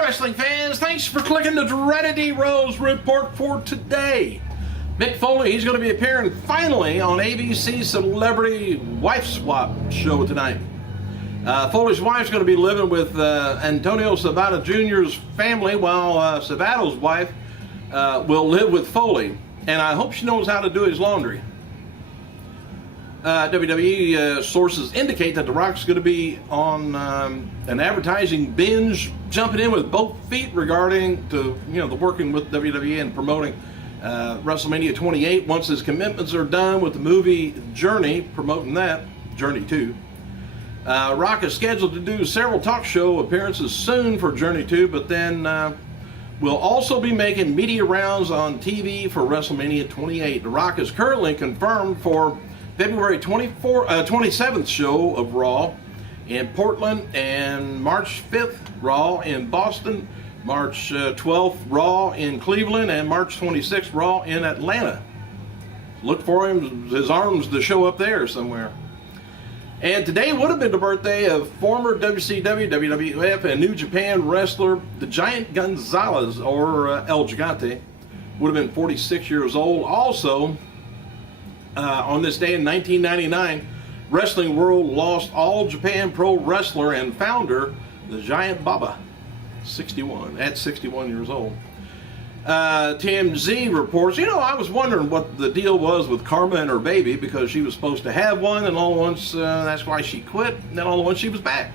wrestling fans, thanks for clicking the Dreaded Rose report for today. Mick Foley, he's going to be appearing finally on ABC's Celebrity Wife Swap show tonight. Foley's wife's going to be living with Antonio Sabato Jr.'s family, while Sabato's wife will live with Foley. And I hope she knows how to do his laundry. WWE sources indicate that The Rock's going to be on an advertising binge, jumping in with both feet regarding to the working with WWE and promoting WrestleMania 28. Once his commitments are done with the movie Journey, promoting that Journey 2. Rock is scheduled to do several talk show appearances soon for Journey 2, but then will also be making media rounds on TV for WrestleMania 28. The Rock is currently confirmed for February 27th show of Raw in Portland, and March 5th Raw in Boston, March 12th Raw in Cleveland, and March 26th Raw in Atlanta. Look for his arms to show up there somewhere. And today would have been the birthday of former WCW, WWF, and New Japan wrestler the Giant Gonzalez, or El Gigante. Would have been 46 years old. Also, on this day in 1999, Wrestling World lost All Japan Pro wrestler and founder, the Giant Baba, at 61 years old. TMZ reports, I was wondering what the deal was with Kharma and her baby, because she was supposed to have one, and all at once, that's why she quit, and then all at once she was back.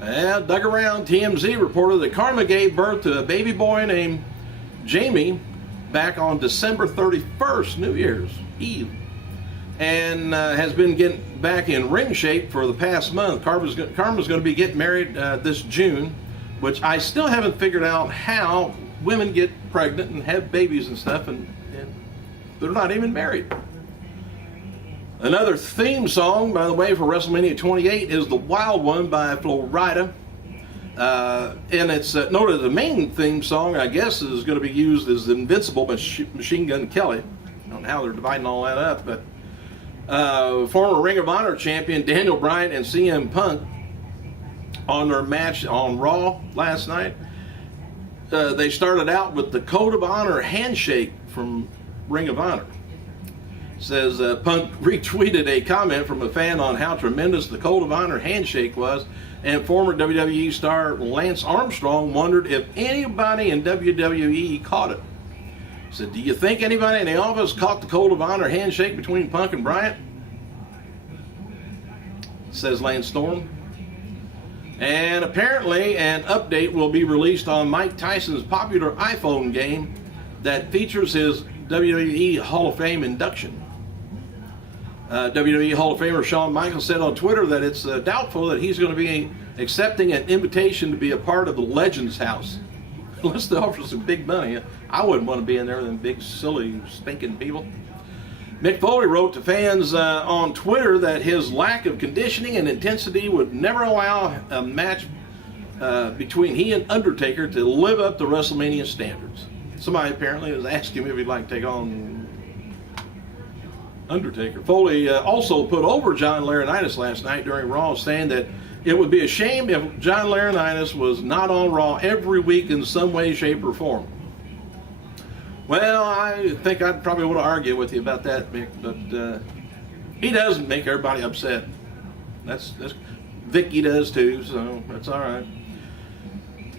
Dug around, TMZ reported that Kharma gave birth to a baby boy named Jamie back on December 31st, New Year's Eve, and has been getting back in ring shape for the past month. Kharma's going to be getting married this June, which I still haven't figured out how women get pregnant and have babies and stuff, and they're not even married. Another theme song, by the way, for WrestleMania 28 is The Wild One by Florida. And it's noted the main theme song, I guess, is going to be used as Invincible by Machine Gun Kelly. I don't know how they're dividing all that up, but former Ring of Honor champion Daniel Bryan and CM Punk on their match on Raw last night. They started out with the Code of Honor handshake from Ring of Honor. It says Punk retweeted a comment from a fan on how tremendous the Code of Honor handshake was, and former WWE star Lance Armstrong wondered if anybody in WWE caught it. He said, "Do you think anybody in the office caught the Code of Honor handshake between Punk and Bryant?" Says Lance Storm. And apparently an update will be released on Mike Tyson's popular iPhone game that features his WWE Hall of Fame induction. WWE Hall of Famer Shawn Michaels said on Twitter that it's doubtful that he's going to be accepting an invitation to be a part of the Legends House. Unless they offer some big money. I wouldn't want to be in there with them big, silly, stinking people. Mick Foley wrote to fans on Twitter that his lack of conditioning and intensity would never allow a match between he and Undertaker to live up to WrestleMania standards. Somebody apparently was asking him if he'd like to take on Undertaker. Foley also put over John Laurinaitis last night during Raw, saying that it would be a shame if John Laurinaitis was not on Raw every week in some way, shape, or form. Well, I think I'd probably want to argue with you about that, Mick, but he does make everybody upset. That's Vicky does too, so that's all right.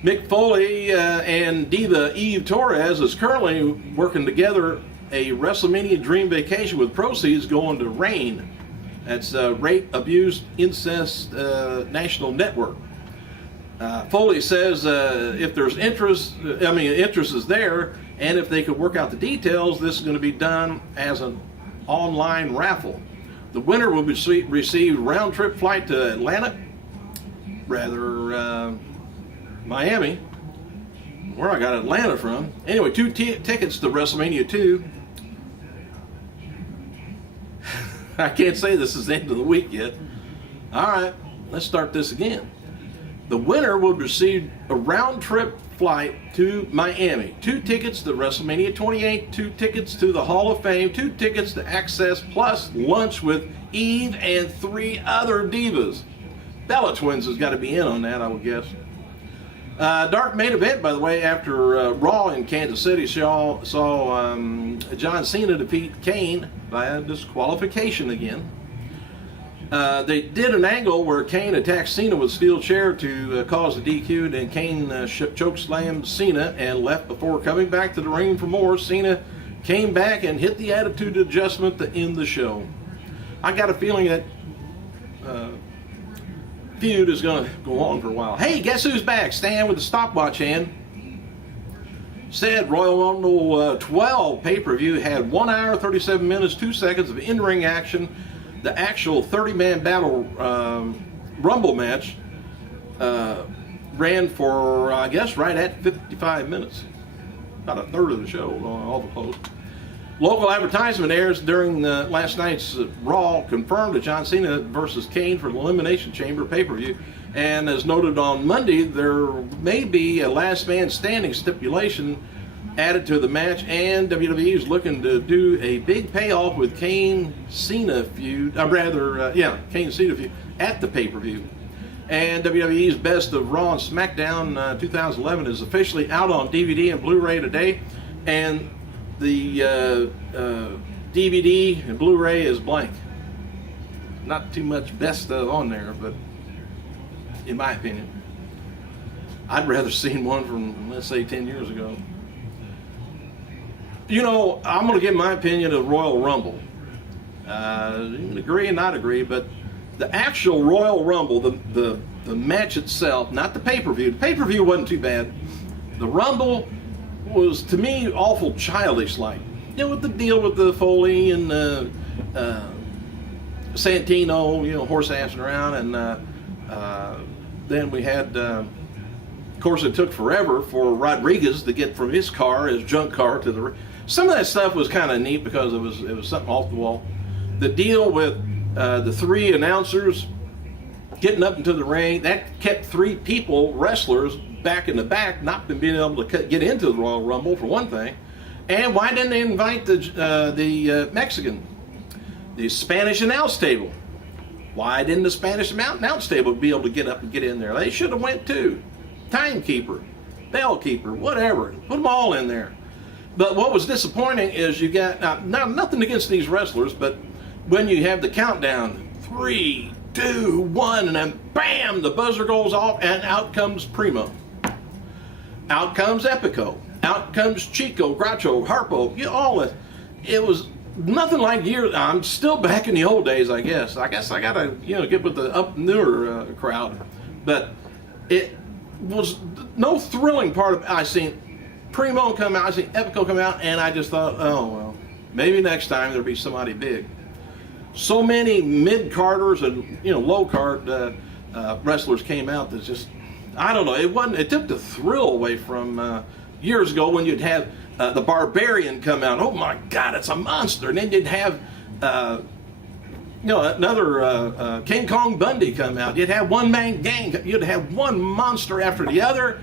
Mick Foley and diva Eve Torres is currently working together a WrestleMania Dream Vacation with proceeds going to RAINN. That's Rape, Abuse, Incest National Network. Foley says if there's interest is there, and if they could work out the details, this is going to be done as an online raffle. The winner will receive round-trip flight to Atlanta, Miami, where I got Atlanta from. Anyway, 2 tickets to WrestleMania 2. I can't say this is the end of the week yet. All right, let's start this again. The winner will receive a round-trip flight to Miami, 2 tickets to WrestleMania 28, 2 tickets to the Hall of Fame, 2 tickets to Access, plus lunch with Eve and 3 other divas. Bella Twins has got to be in on that, I would guess. Dark main event, by the way, after Raw in Kansas City saw John Cena defeat Kane via disqualification again. They did an angle where Kane attacked Cena with a steel chair to cause the DQ, then Kane chokeslammed Cena and left before coming back to the ring for more. Cena came back and hit the attitude adjustment to end the show. I got a feeling that feud is going to go on for a while. Hey, guess who's back? Stan with the stopwatch hand said Royal Rumble 12 pay-per-view had 1 hour, 37 minutes, 2 seconds of in-ring action. The actual 30-man battle Rumble match ran for, I guess, right at 55 minutes. About a third of the show, all the close. Local advertisement airs during last night's Raw confirmed that John Cena versus Kane for the Elimination Chamber pay-per-view. And as noted on Monday, there may be a last man standing stipulation added to the match, and WWE is looking to do a big payoff with Kane-Cena feud, Kane-Cena feud at the pay-per-view. And WWE's Best of Raw and SmackDown 2011 is officially out on DVD and Blu-ray today, and the DVD and Blu-ray is blank. Not too much best of on there, but in my opinion, I'd rather seen one from, let's say, 10 years ago. You know, I'm going to give my opinion of Royal Rumble. You can agree and not agree, but the actual Royal Rumble, the match itself, not the pay-per-view. The pay-per-view wasn't too bad. The Rumble was, to me, awful childish-like. You know, with the deal with the foley and Santino, you know, horse-assing around, and then we had, of course, it took forever for Rodriguez to get from his car, his junk car, to the. Some of that stuff was kind of neat because it was something off the wall. The deal with the 3 announcers getting up into the ring, that kept 3 wrestlers back in the back, not being able to get into the Royal Rumble, for one thing. And why didn't they invite the Mexican, the Spanish announce table? Why didn't the Spanish announce table be able to get up and get in there? They should have went too. Timekeeper, bellkeeper, whatever. Put them all in there. But what was disappointing is you got, now nothing against these wrestlers, but when you have the countdown, 3, 2, 1, and then bam, the buzzer goes off, and out comes Primo. Out comes Epico. Out comes Chico, Groucho, Harpo, you know, all that. It was nothing like years. I'm still back in the old days, I guess. I gotta, you know, get with the newer crowd. But it was no thrilling part of. I seen Primo come out, I seen Epico come out, and I just thought, oh well, maybe next time there'll be somebody big. So many mid-carders and, you know, low-card wrestlers came out that just, I don't know, it took the thrill away from years ago when you'd have the Barbarian come out. Oh my God, it's a monster. And then you'd have, you know, another King Kong Bundy come out. You'd have one-man gang. You'd have one monster after the other.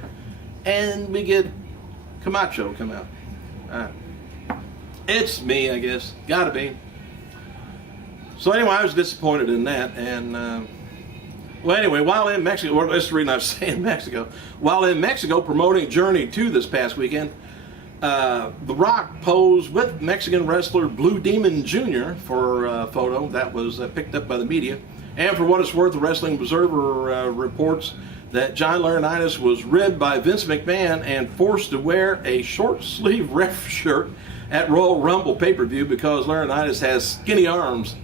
And we get Camacho come out. It's me, I guess. Gotta be. So anyway, I was disappointed in that. And, well, anyway, while in Mexico, well, that's the reason I was saying Mexico. While in Mexico promoting Journey 2 this past weekend, The Rock posed with Mexican wrestler Blue Demon Jr. for a photo that was picked up by the media. And for what it's worth, the Wrestling Observer reports that John Laurinaitis was ribbed by Vince McMahon and forced to wear a short-sleeve ref shirt at Royal Rumble pay-per-view because Laurinaitis has skinny arms.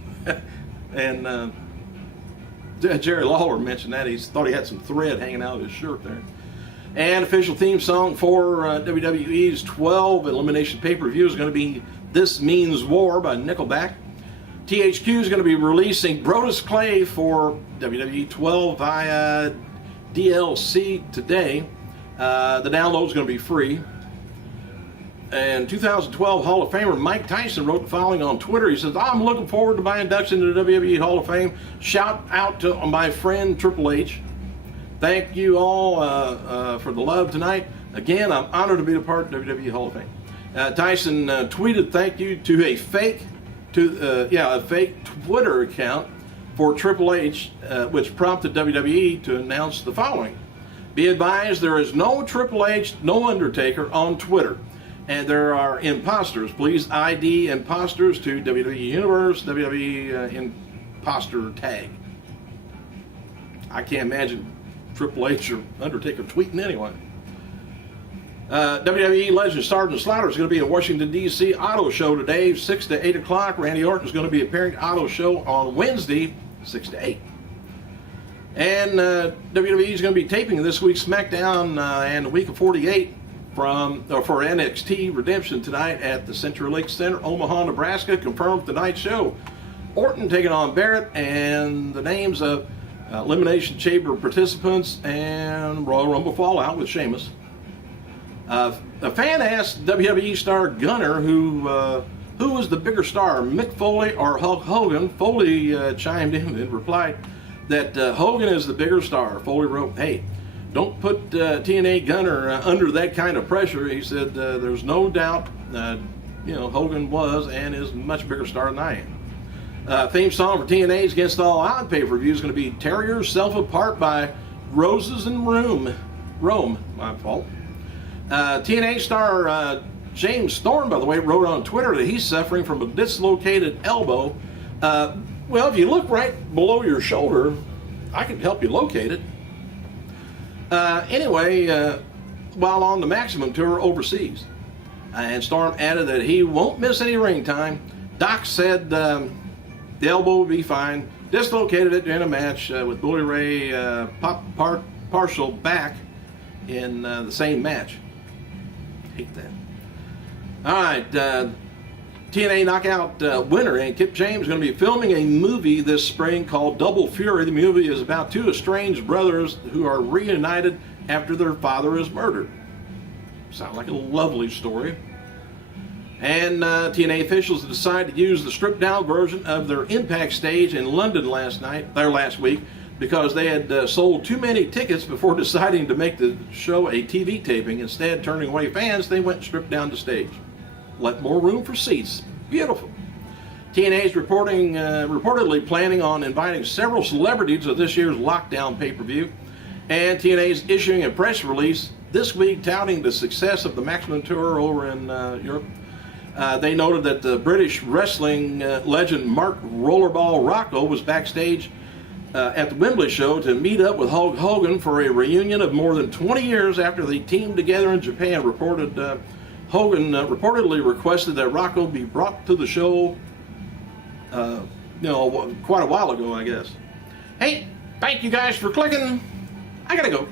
And Jerry Lawler mentioned that. He thought he had some thread hanging out of his shirt there. And official theme song for WWE's 12 Elimination pay-per-view is going to be This Means War by Nickelback. THQ is going to be releasing Brodus Clay for WWE 12 via DLC today. The download is going to be free. And 2012 Hall of Famer Mike Tyson wrote the following on Twitter. He says, I'm looking forward to my induction to the WWE Hall of Fame. Shout out to my friend Triple H. Thank you all for the love tonight. Again, I'm honored to be a part of WWE Hall of Fame. Tyson tweeted thank you to a fake Twitter account for Triple H, which prompted WWE to announce the following. Be advised, there is no Triple H, no Undertaker on Twitter. And there are imposters. Please ID imposters to WWE Universe, WWE imposter tag. I can't imagine Triple H or Undertaker tweeting anyway. WWE legend Sergeant Slaughter is going to be in Washington, D.C. Auto Show today, 6 to 8 o'clock. Randy Orton is going to be appearing at Auto Show on Wednesday, 6 to 8. And WWE is going to be taping this week's SmackDown and the week of 48 for NXT Redemption tonight at the Central Lake Center, Omaha, Nebraska. Confirmed tonight's show. Orton taking on Barrett, and the names of Elimination Chamber participants and Royal Rumble Fallout with Sheamus. A fan asked WWE star Gunner who was the bigger star, Mick Foley or Hulk Hogan. Foley chimed in and replied that Hogan is the bigger star. Foley wrote, "Hey, don't put TNA Gunner under that kind of pressure." He said, "There's no doubt, Hogan was and is a much bigger star than I am." Theme song for TNA's Against All Odds pay-per-view is going to be "Tear Yourself Apart" by Roses in Rome. My fault. TNA star James Storm, by the way, wrote on Twitter that he's suffering from a dislocated elbow. Well, if you look right below your shoulder, I can help you locate it. Anyway, while on the Maximum Tour overseas, and Storm added that he won't miss any ring time. Doc said the elbow will be fine. Dislocated it during a match with Bully Ray partial back in the same match. Hate that. All right, TNA Knockout winner and Kip James is going to be filming a movie this spring called Double Fury. The movie is about two estranged brothers who are reunited after their father is murdered. Sounds like a lovely story. And TNA officials decided to use the stripped-down version of their Impact stage in London last week, because they had sold too many tickets before deciding to make the show a TV taping. Instead, turning away fans, they went stripped down the stage. Left more room for seats. Beautiful. TNA is reportedly planning on inviting several celebrities to this year's Lockdown pay-per-view. And TNA is issuing a press release this week touting the success of the Maximum Tour over in Europe. They noted that the British wrestling legend Mark Rollerball Rocco was backstage at the Wembley show to meet up with Hulk Hogan for a reunion of more than 20 years after they teamed together in Japan. Hogan reportedly requested that Rocco be brought to the show, quite a while ago, I guess. Hey, thank you guys for clicking. I gotta go.